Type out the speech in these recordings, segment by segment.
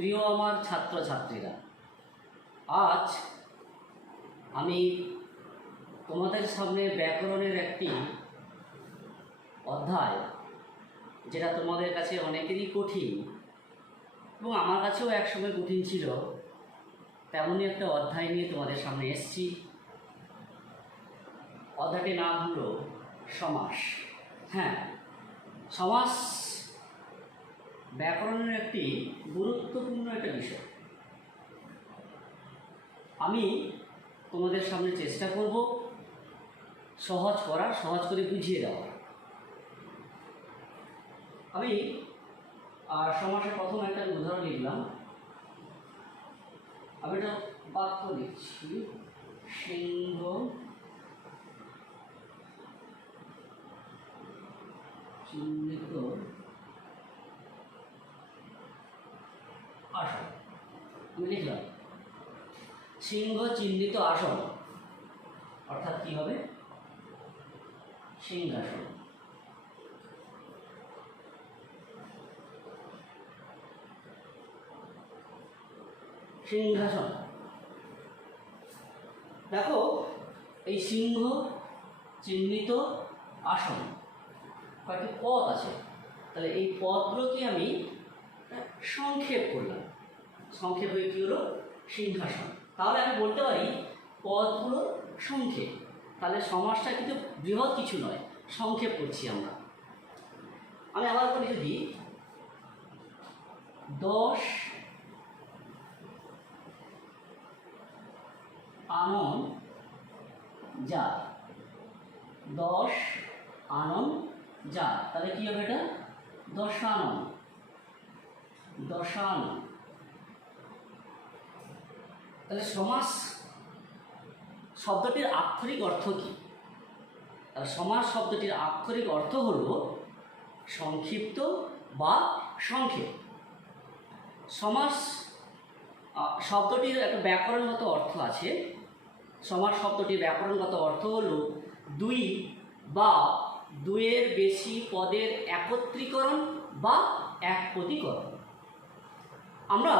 প্রিয় আমার ছাত্রছাত্রীরা, আজ আমি তোমাদের সামনে ব্যাকরণের একটি অধ্যায়, যেটা তোমাদের কাছে অনেকেরই কঠিন এবং আমার কাছেও একসময় কঠিন ছিল, তেমনই একটা অধ্যায় নিয়ে তোমাদের সামনে এসেছি। অধ্যায়টির নাম হলো সমাস। হ্যাঁ, সমাস ব্যাকরণের একটি গুরুত্বপূর্ণ একটা বিষয়। আমি তোমাদের সামনে চেষ্টা করব সহজ করে বুঝিয়ে দেওয়া। আমি সমাসের প্রথম একটা উদাহরণ লিখলাম। আমি একটা বাক্য লিখছি, সিংহ চিহ্নিত আসন। আমি লিখলাম সিংহ চিহ্নিত আসন, অর্থাৎ কি হবে? সিংহাসন। সিংহাসন। দেখো, এই সিংহ চিহ্নিত আসন কয়েকটি পদ আছে, তাহলে এই পদগুলোকে আমি সংক্ষেপ করলাম। সংক্ষেপ হয়ে কী হলো? সিংহাসন। তাহলে আমি বলতে পারি পদগুলো সংক্ষেপ। তাহলে সমাসটা কিন্তু বৃহৎ কিছু নয়, সংক্ষেপ করছি আমরা। আমি আবার করে যদি 10 আনন জাত, 10 আনন জাত, তাহলে কী হবে? এটা দশানন। দশানন। তাহলে সমাস শব্দটির আক্ষরিক অর্থ কী? তাহলে সমাস শব্দটির আক্ষরিক অর্থ হল সংক্ষিপ্ত বা সংক্ষেপ। সমাস শব্দটির একটা ব্যাকরণগত অর্থ আছে। সমাস শব্দটির ব্যাকরণগত অর্থ হল দুই বা দুইয়ের বেশি পদের একত্রীকরণ বা একপদীকরণ। আমরা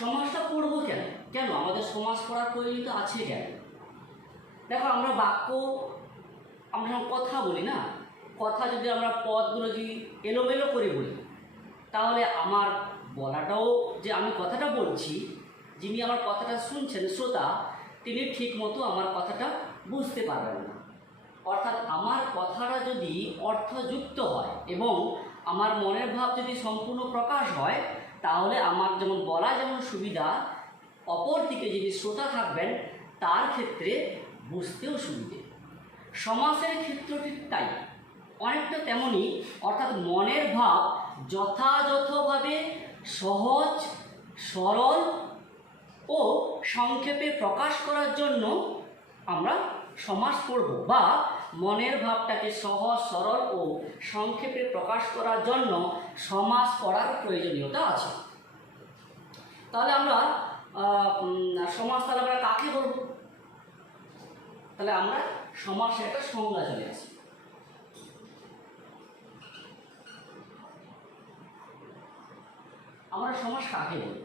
সমাসটা পড়ব কেন? আমাদের সমাস পড়ার প্রয়োজন আছে কেন? দেখো, আমরা বাক্য, আমরা কথা বলি না, কথা যদি আমরা পদগুলো যদি এলোমেলো করে বলি, তাহলে আমার বলাটাও, যে আমি কথাটা বলছি, যিনি আমার কথাটা শুনছেন শ্রোতা, তিনি ঠিক মতো আমার কথাটা বুঝতে পারবেন না। অর্থাৎ আমার কথাটা যদি অর্থযুক্ত হয় এবং আমার মনের ভাব যদি সম্পূর্ণ প্রকাশ হয়, তাহলে আমার যেমন বলা যেমন সুবিধা, অপর দিকে যিনি শ্রোতা থাকবেন তার ক্ষেত্রে বুঝতেও সুবিধে। সমাসের ক্ষেত্রটি তাই অনেকটা তেমনই। অর্থাৎ মনের ভাব যথাযথভাবে সহজ, সরল ও সংক্ষেপে প্রকাশ করার জন্য আমরা সমাস পড়ব, বা মনের ভাবটাকে সহজ, সরল ও সংক্ষেপে প্রকাশ করার জন্য সমাস পড়ার প্রয়োজনীয়তা আছে। তাহলে আমরা সমাস, তাহলে আমরা কাকে বলবো? তাহলে আমরা সমাসের একটা সংজ্ঞা চলে আসি। আমরা সমাস কাকে বলব?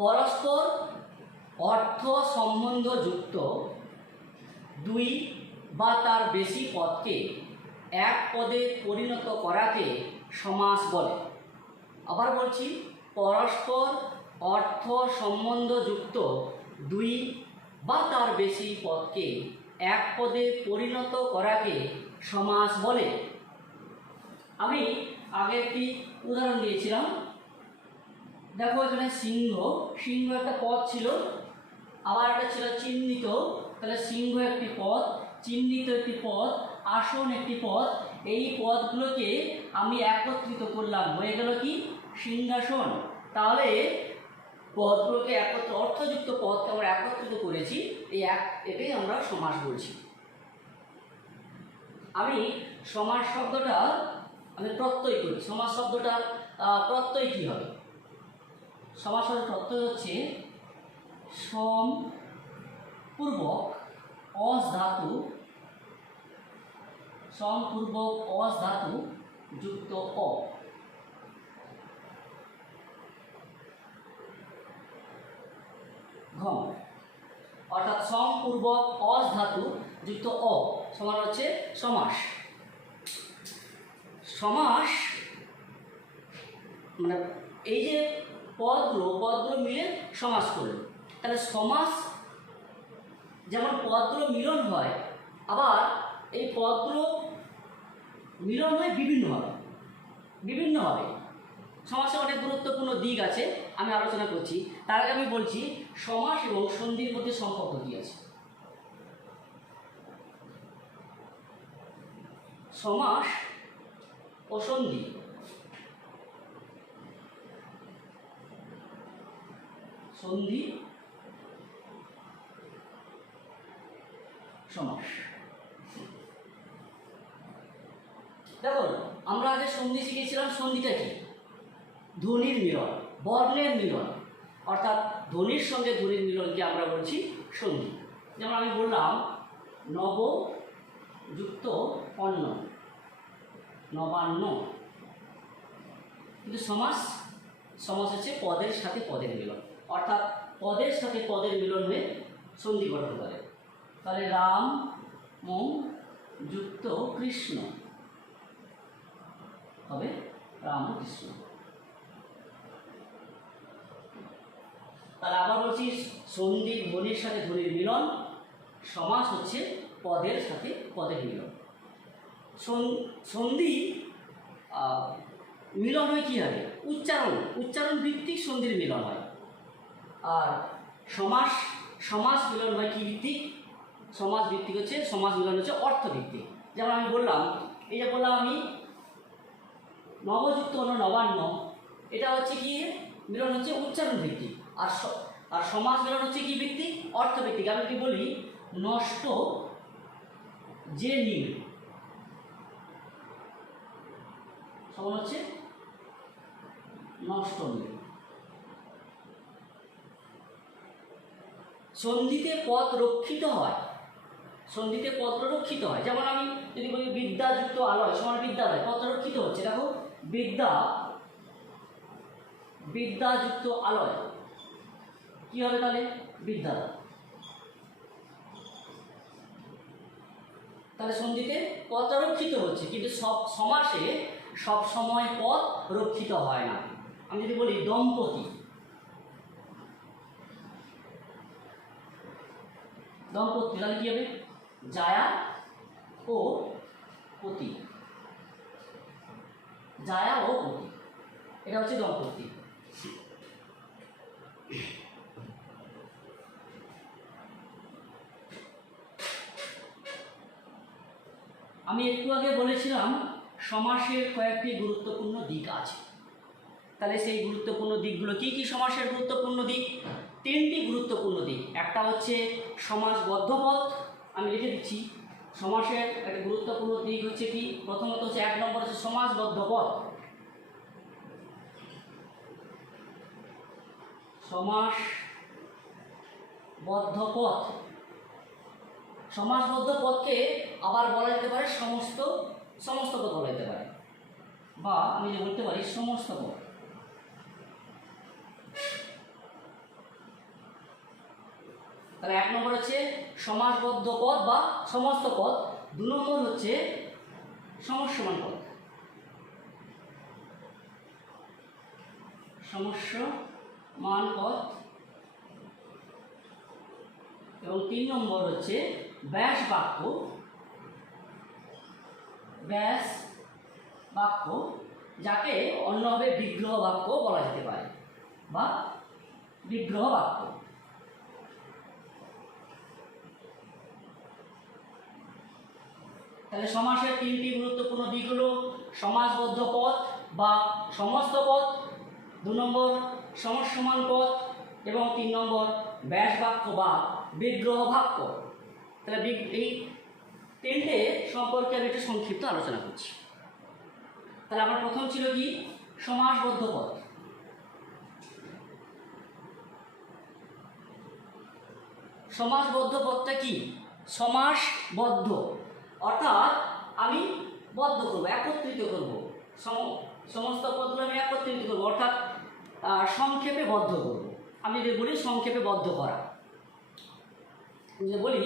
পরস্পর অর্থ সম্বন্ধযুক্ত দুই বা তার বেশি পদকে এক পদে পরিণত করাকে সমাস বলে। আবার বলছি, পরস্পর অর্থ সম্বন্ধযুক্ত দুই বা তার বেশি পদকে এক পদে পরিণত করাকে সমাস বলে। আমি আগে একটি উদাহরণ দিয়েছিলাম। দেখো, এখানে সিংহ, সিংহ একটা পদ ছিল, আবার একটা ছিল চিহ্নিত। তাহলে সিংহ একটি পদ, চিহ্নিত একটি পদ, আসন একটি পদ। এই পদগুলোকে আমি একত্রিত করলাম, হয়ে গেল কি? সিংহাসন। তাহলে পদগুলোকে একত্র, অর্থযুক্ত পদকে আমরা একত্রিত করেছি, এটাই আমরা সমাস বলছি। আমি সমাস শব্দটা আমি প্রত্যয় করি। সমাস শব্দটা প্রত্যয় কী হবে? সমাস শব্দের প্রত্যয় হচ্ছে সম পূর্বক অস ধাতু, সম পূর্বক অস ধাতু যুক্ত অ। ঘম, অর্থাৎ সম পূর্বক অস ধাতু যুক্ত অ সমান হচ্ছে সমাস। সমাস মানে এই যে পদগুলো মিলে সমাস করলো, তাহলে সমাস যেমন পদগুলো মিলন হয়, আবার এই পদগুলো মিলন হয় বিভিন্নভাবে। সমাসের অনেক গুরুত্বপূর্ণ দিক আছে, আমি আলোচনা করছি। তার আগে আমি বলছি সমাস এবং সন্ধির মধ্যে সম্পর্ক কী আছে। সমাস ও সন্ধি সমাস। দেখুন, আমরা আগে সন্ধি শিখেছিলাম। সন্ধিটা কি? ধ্বনির মিলন, বর্ণের মিলন, অর্থাৎ ধ্বনির সঙ্গে ধ্বনির মিলনকে আমরা বলছি সন্ধি। যেমন আমি বললাম নব যুক্ত অন্ন, নবান্ন। কিন্তু সমাস হচ্ছে পদের সাথে পদের মিলন, অর্থাৎ পদের সাথে পদের মিলন হয়ে সন্ধি গঠন করে। তাহলে রাম যুক্ত কৃষ্ণ হবে রামকৃষ্ণ। তাহলে আবার বলছি, সন্ধি ধ্বনির সাথে ধ্বনির মিলন, সমাস হচ্ছে পদের সাথে পদের মিলন। সন্ধি মিলন হয় কীভাবে? উচ্চারণ ভিত্তিক সন্ধির মিলন হয়। আর সমাস মিলন হয় কী ভিত্তিক? সমাস মিলন হচ্ছে অর্থভিত্তিক। যেমন আমি বললাম, এই যে বললাম আমি নবযুক্ত অন্য নবান্ন, এটা হচ্ছে কি মিলন হচ্ছে উচ্চারণ ভিত্তিক। আর সমাস মিলন হচ্ছে কি ভিত্তিক? অর্থভিত্তিক। আমি যদি বলি নষ্ট যে নীল সমান হচ্ছে নষ্ট নীল। সন্ধিতে পদ রক্ষিত হয়, যেমন আমি যদি বলি বিদ্যাযুক্ত আলয় সমান বিদ্যালয়, পদ রক্ষিত হচ্ছে। দেখো, বিদ্যাযুক্ত আলয় কি হবে? তাহলে বিদ্যালয়। তাহলে সন্ধিতে পদ রক্ষিত হচ্ছে, কিন্তু সমাসে সব সময় পদ রক্ষিত হয় না। আমি যদি বলি দম্পতি, তাহলে কি হবে? জায়া ও পতি, এটা হচ্ছে দম্পতি। আমি একটু আগে বলেছিলাম সমাসের কয়েকটি গুরুত্বপূর্ণ দিক আছে। তাহলে সেই গুরুত্বপূর্ণ দিকগুলো কি কি? সমাসের গুরুত্বপূর্ণ দিক তিনটি গুরুত্বপূর্ণ দিক। একটা হচ্ছে সমাসবদ্ধ পদ, আমি লিখে দিচ্ছি। সমাসের একটা গুরুত্বপূর্ণ দিক হচ্ছে কি? প্রথমত হচ্ছে 1 নম্বর হচ্ছে সমাসবদ্ধ পদ। সমাসবদ্ধ পদকে আবার বলা যেতে পারে সমস্ত পদ বলা যেতে পারে, বা আমি যে বলতে পারি সমস্ত পদ। তাহলে 1 নম্বর হচ্ছে সমাসবদ্ধ পদ বা সমস্ত পদ। 2 নম্বর হচ্ছে সমস্যমান পদ, এবং 3 নম্বর হচ্ছে ব্যাস বাক্য, যাকে অন্যভাবে বিগ্রহ বাক্য বলা যেতে পারে, বা বিগ্রহ বাক্য। তাহলে সমাসের তিনটি গুরুত্বপূর্ণ দিক হলো সমাসবদ্ধ পদ বা সমস্ত পদ, 2 নম্বর সমস্যমান পদ, এবং 3 নম্বর ব্যাস বাক্য বা বিগ্রহ বাক্য। তাহলে এই তিনটে সম্পর্কে আমি একটু সংক্ষিপ্ত আলোচনা করছি। তাহলে আমার প্রথম ছিল কি? সমাসবদ্ধ পদ। সমাসবদ্ধ পদটা কি? সমাসবদ্ধ অর্থাৎ আমি বদ্ধ করব, একত্রিত করব, সমস্ত পদগুলো আমি একত্রিত করব, অর্থাৎ সংক্ষেপে বদ্ধ করব। আমি যদি বলি সংক্ষেপে বদ্ধ করা, যে বলি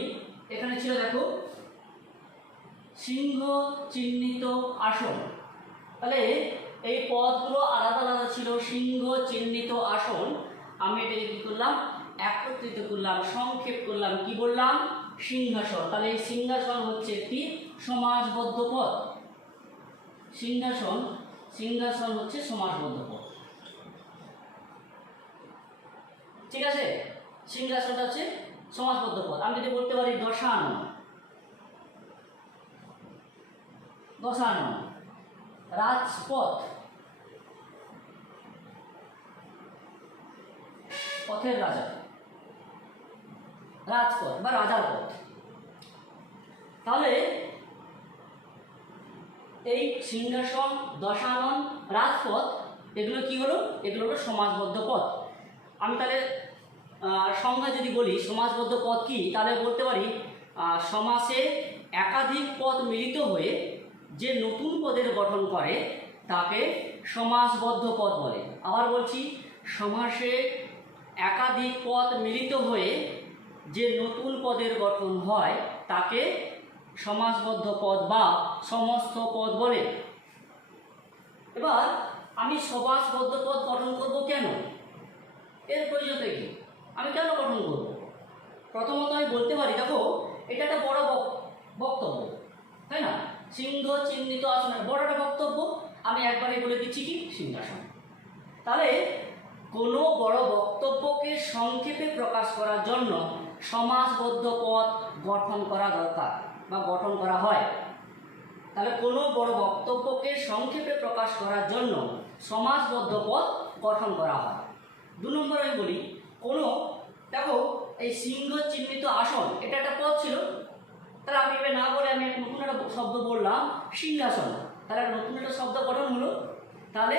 এখানে ছিল দেখো সিংহ চিহ্নিত আসন, তাহলে এই পদগুলো আলাদা আলাদা ছিল। সিংহ চিহ্নিত আসন, আমি এটাকে কী করলাম, একত্রিত করলাম, সংক্ষেপ করলাম, কি বললাম, সিংহাসন। তাহলে এই সিংহাসন হচ্ছে একটি সমাসবদ্ধ পদ। সিংহাসন, সিংহাসন হচ্ছে সমাসবদ্ধ পদ, ঠিক আছে। সিংহাসনটা হচ্ছে সমাসবদ্ধ পদ। আমি যদি বলতে পারি দশানন, দশানন, রাজপথ, পথের রাজা, রাজপথ বা রাজার পথ। তাহলে এই সিংহাসন, দশানন, রাজপথ এগুলো কি হলো, এগুলো হলো সমাসবদ্ধ পদ। আমি তাহলে সংজ্ঞা যদি বলি সমাসবদ্ধ পদ কি, তাহলে বলতে পারি সমাসে একাধিক পদ মিলিত হয়ে যে নতুন পদের গঠন করে তাকে সমাসবদ্ধ পদ বলে। আবার বলছি, সমাসে একাধিক পদ মিলিত হয়ে যে নতুন পদের গঠন হয় তাকে সমাসবদ্ধ পদ বা সমস্ত পদ বলে। এবার আমি সমাসবদ্ধ পদ গঠন করব কেন, এর প্রয়োজনটা কি, আমি কেন গঠন করব? প্রথমত আমি বলতে পারি, দেখো এটা একটা বড় বক্তব্য, তাই না? সিংহ চিহ্নিত আসনের বড় একটা বক্তব্য, আমি একবারে বলে দিচ্ছি কি, সিংহাসন। তাহলে কোনো বড় বক্তব্যকে সংক্ষেপে প্রকাশ করার জন্য সমাসবদ্ধ পদ গঠন করা দরকার বা গঠন করা হয়। তাহলে কোনো বড় বক্তব্যকে সংক্ষেপে প্রকাশ করার জন্য সমাসবদ্ধ পদ গঠন করা হয়। 2 নম্বর আমি বলি, কোনো, দেখো এই সিংহ চিহ্নিত আসন এটা একটা পদ ছিল, তাহলে আমি এবার না বলে আমি নতুন একটা শব্দ বললাম সিংহাসন, তাহলে নতুন একটা শব্দ গঠন হলো। তাহলে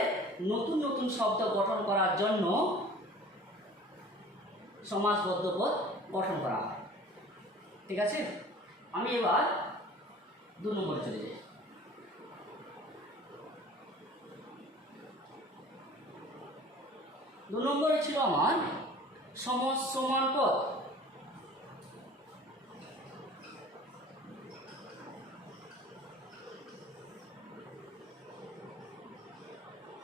নতুন নতুন শব্দ গঠন করার জন্য সমাসবদ্ধ পদ গঠন করা হয়, ঠিক আছে। আমি এবার 2 নম্বরে চলে যাই। 2 নম্বরে ছিল আমার সমসমান পদ।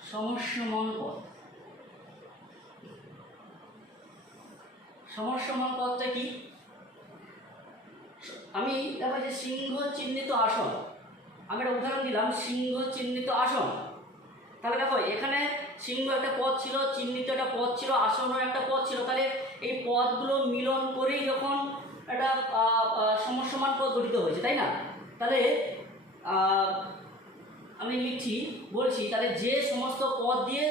সমসমান পদ, সমসমান পদটা কি, আমি দেখো যে সিংহ চিহ্নিত আসন, আমি একটা উদাহরণ দিলাম, সিংহ চিহ্নিত আসন। তাহলে দেখো এখানে সিংহ একটা পদ ছিল, চিহ্নিত একটা পদ ছিল, আসনও একটা পদ ছিল। তাহলে এই পদগুলো মিলন করেই যখন একটা সমসমান পদ গঠিত হয়েছে, তাই না? তাহলে আমি লিখছি, বলছি, তাহলে যে সমস্ত পদ দিয়ে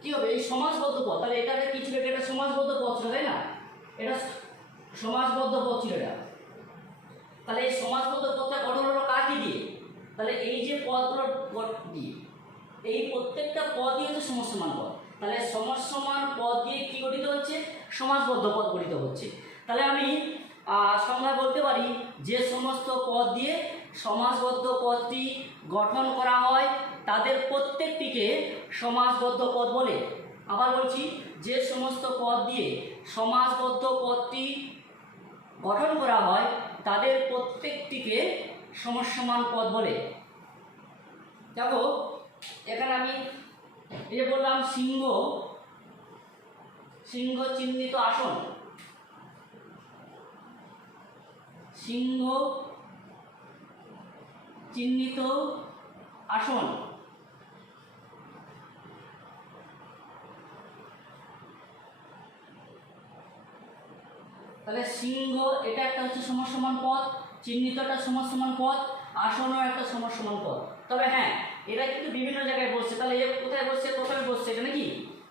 কি হবে, এই সমাসবদ্ধ পদ, তাহলে এটা কি ছিল, এটা সমাসবদ্ধ পদ ছিল, তাই না? এটা সমাসবদ্ধ পদ ছিল এটা। তাহলে এই সমাসবদ্ধ পদটা গঠন হলো কার কি দিয়ে, তাহলে এই যে পদগুলো দিয়ে, এই প্রত্যেকটা পদই হচ্ছে সমসমান পদ। তাহলে সমসমান পদ দিয়ে কি গঠিত হচ্ছে, সমাসবদ্ধ পদ গঠিত হচ্ছে। তাহলে আমি সংজ্ঞা বলতে পারি, যে সমস্ত পদ দিয়ে সমাসবদ্ধ পদটি গঠন করা হয় তাদের প্রত্যেকটিকে সমাসবদ্ধ পদ বলে। আবার বলছি, যে সমস্ত পদ দিয়ে সমাসবদ্ধ পদটি গঠন করা হয় তাদের প্রত্যেকটিকে সমসমান পদ বলে। দেখো এখানে আমি এই যে বললাম সিংহ, সিংহ চিহ্নিত আসন, সিংহ চিহ্নিত আসন, তাহলে সিংহ এটা একটা হচ্ছে সমসমান পদ, চিহ্নিত একটা সমসমান পদ, আসনও একটা সমসমান পদ। তবে হ্যাঁ, এরা কিন্তু বিভিন্ন জায়গায় বসছে। তাহলে এ কোথায় বসছে, প্রথমে বসছে, এটা নাকি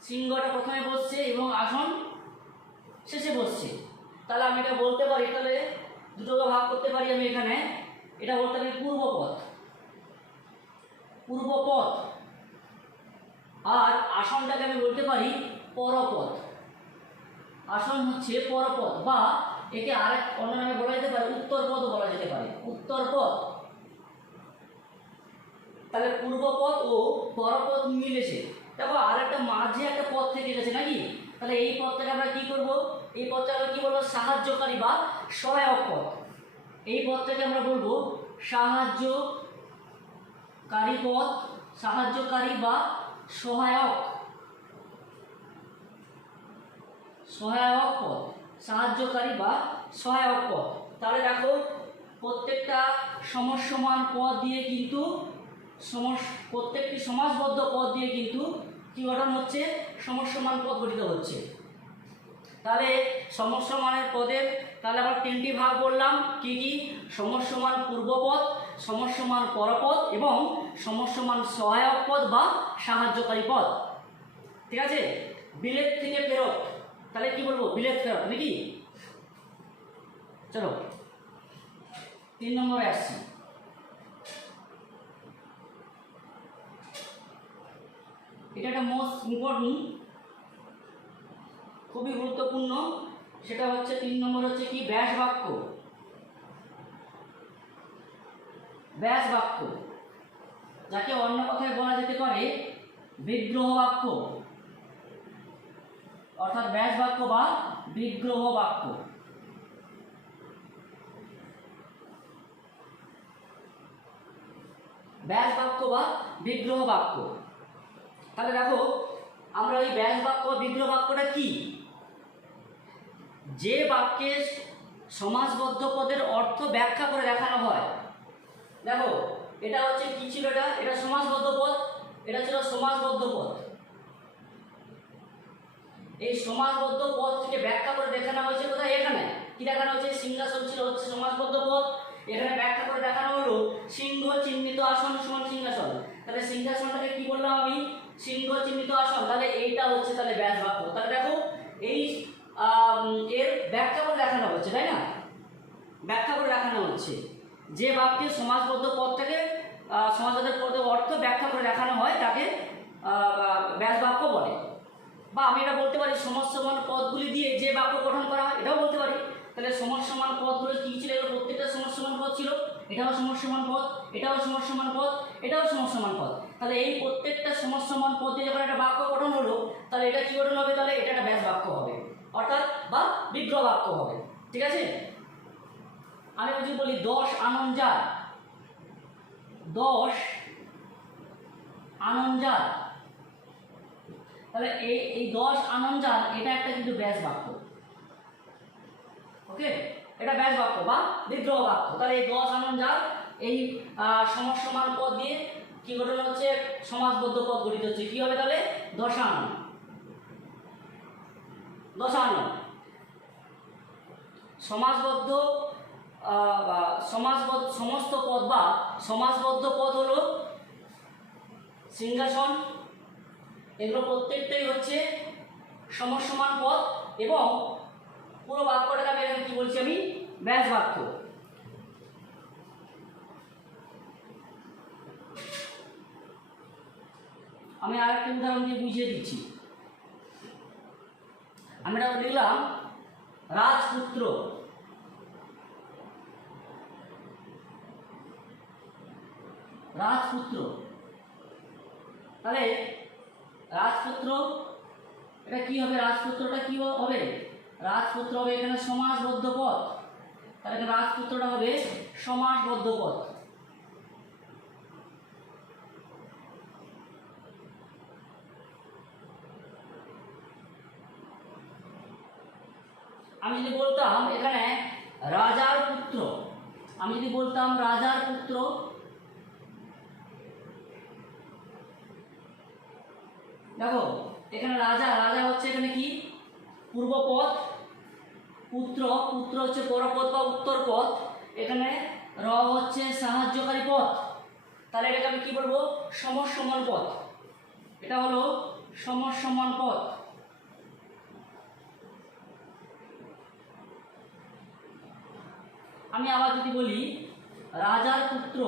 সিংহটা প্রথমে বসছে এবং আসন শেষে বসছে। তাহলে আমি এটা বলতে পারি, তাহলে দুটোকে ভাগ করতে পারি আমি এখানে, এটা বলতে পারি পূর্বপদ, পূর্বপদ, আর আসনটাকে আমি বলতে পারি পরপদ। আসন হচ্ছে পরপদ, বা একে আরেক অন্য নামে বলা যেতে পারে উত্তরপদও বলা যেতে পারে, উত্তরপদ। তাহলে পূর্বপদ ও পরপদ মিলেছে, দেখো আর একটা মাঝে একটা পদ থেকে গেছে নাকি। তাহলে এই পদটাকে আমরা কি করব, এই পদটাকে আমরা কি বলবো, সাহায্যকারী বা সহায়ক পদ। এই পদটাকে আমরা বলবো সাহায্যকারী পদ, সাহায্যকারী বা সহায়ক, সহায়ক পদ, সাহায্যকারী বা সহায়ক পদ। তাহলে দেখো প্রত্যেকটা সমসমান পদ দিয়ে কিন্তু প্রত্যেকটি সমাসবদ্ধ পদ দিয়ে কিন্তু কি গঠন হচ্ছে, সমসমান পদ গঠিত হচ্ছে। তাহলে সমসমানের পদের তাহলে আমরা তিনটি ভাগ বললাম, কি কি? সমসমান পূর্বপদ, সমসমান পরপদ এবং সমসমান সহায়ক পদ বা সাহায্যকারী পদ। ঠিক আছে? বিলেত থেকে ফেরত, তাহলে কি বলবো? বিলেত ফেরত নাকি? চলো 3 নম্বরে আসছি। এটা একটা মোস্ট ইম্পর্টেন্ট, খুবই গুরুত্বপূর্ণ। সেটা হচ্ছে 3 নম্বর হচ্ছে কি? ব্যাস বাক্য। ব্যাস বাক্য, যাকে অন্য কথায় বলা যেতে পারে বিগ্রহ বাক্য, অর্থাৎ ব্যাস বাক্য বা বিগ্রহ বাক্য। ব্যাস বাক্য বা বিগ্রহ বাক্য। তাহলে দেখো আমরা ওই ব্যাস বাক্য বিগ্রহ বাক্যটা কি? যে বাক্যের সমাসবদ্ধ পদের অর্থ ব্যাখ্যা করে দেখানো হয়। দেখো এটা হচ্ছে কি ছিল? এটা সমাসবদ্ধ পদ, এটা ছিল সমাসবদ্ধ পদ। এই সমাসবদ্ধ পদ থেকে ব্যাখ্যা করে দেখানো হয়েছে কোথায়? এখানে কি দেখানো হয়েছে? সিংহাসন ছিল হচ্ছে সমাসবদ্ধ পদ, এখানে ব্যাখ্যা করে দেখানো হলো সিংহ চিহ্নিত আসন সমান সিংহাসন। তাহলে সিংহাসনটাকে কি বললাম আমি? সিংহ চিহ্নিত আসন। তাহলে এইটা হচ্ছে তাহলে ব্যাস বাক্য। তাহলে দেখো এই এর ব্যাখ্যা করে দেখানো হচ্ছে, তাই না? ব্যাখ্যা করে দেখানো হচ্ছে যে বাক্যে সমাসবদ্ধ পদটাকে সমাসবদ্ধ পদের অর্থ ব্যাখ্যা করে দেখানো হয় তাকে ব্যাস বাক্য বলে। বা আমি এটা বলতে পারি সমসমান পদগুলি দিয়ে যে বাক্য গঠন করা হয়, এটাও বলতে পারি। তাহলে সমসমান পদগুলো কী ছিল? এগুলো প্রত্যেকটা সমসমান পদ ছিল। এটাও সমসমান পদ, এটাও সমসমান পদ, এটাও সমসমান পদ। তাহলে এই প্রত্যেকটা সমসমান পদ দিয়ে যখন একটা বাক্য গঠন হলো, তাহলে এটা কী গঠন হবে? তাহলে এটা একটা ব্যাস বাক্য হবে, অর্থাৎ বা বিগ্রহ বাক্য হবে। ঠিক আছে? আমি যদি বলি 10 আনন্দজার, 10 আনন্দজার, তাহলে এই 10 আনন্দজার এটা একটা কিন্তু ব্যাস বাক্য। ওকে, এটা ব্যাস বাক্য বা বিগ্রহ বাক্য। তাহলে এই 10 আনন্দজার এই সমসমান পদ দিয়ে কি গঠন হচ্ছে? সমাসবদ্ধ পদ গঠিত হচ্ছে। কি হবে তাহলে? দশানন, দশানন। সমাসবদ্ধ সমাসবদ্ধ সমস্ত পদ বা সমাসবদ্ধ পদ হলো সিংহাসন, এগুলো প্রত্যেকটাই হচ্ছে সমসমান পদ এবং পুরো বাক্যটাকে আমি এখানে কি বলছি? আমি ব্যাস বাক্য। আমি আরেকটা উদাহরণ দিয়ে বুঝিয়ে দিচ্ছি। আমরা লিখলাম রাজপুত্র, রাজপুত্র। তাহলে রাজপুত্র এটা কি হবে? রাজপুত্রটা কি হবে? রাজপুত্র হবে এখানে সমাসবদ্ধ পদ। তাহলে এখানে রাজপুত্রটা হবে সমাসবদ্ধ পদ। আমি যদি বলতাম এখানে রাজার পুত্র, আমি যদি বলতাম রাজার পুত্র, দেখো এখানে রাজা, রাজা হচ্ছে এখানে কি? পূর্বপদ, পুত্র, পুত্র হচ্ছে পরপদ বা উত্তর পদ, এখানে র হচ্ছে সাহায্যকারী পদ। তাহলে এটাকে আমি কি বলবো? সমসমান পদ। এটা হলো সমসমান পদ। আমি আবার যদি বলি রাজার পুত্র,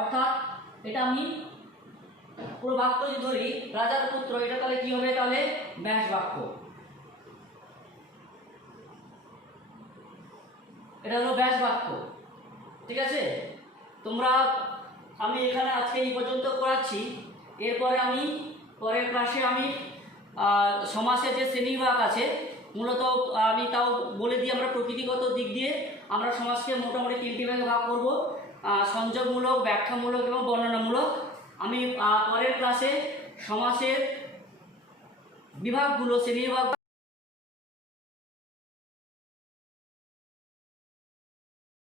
অর্থাৎ এটা আমি পুরো বাক্য যদি ধরি রাজার পুত্র, এটা তাহলে কি হবে? তাহলে ব্যাস বাক্য। এটা হলো ব্যাস বাক্য। ঠিক আছে? তোমরা, আমি এখানে আজকে এই পর্যন্ত করাচ্ছি। এরপরে আমি পরের ক্লাসে আমি সমাসের যে শ্রেণীবিভাগ আছে মূলত আমি তাও বলে দিই। আমরা প্রকৃতিগত দিক দিয়ে আমরা সমাজকে মোটামুটি 3টি ভাগে ভাগ করব, সংযোগমূলক, ব্যাখ্যামূলক এবং বর্ণনামূলক। আমি পরের ক্লাসে সমাসের বিভাগগুলো, শ্রেণীবিভাগ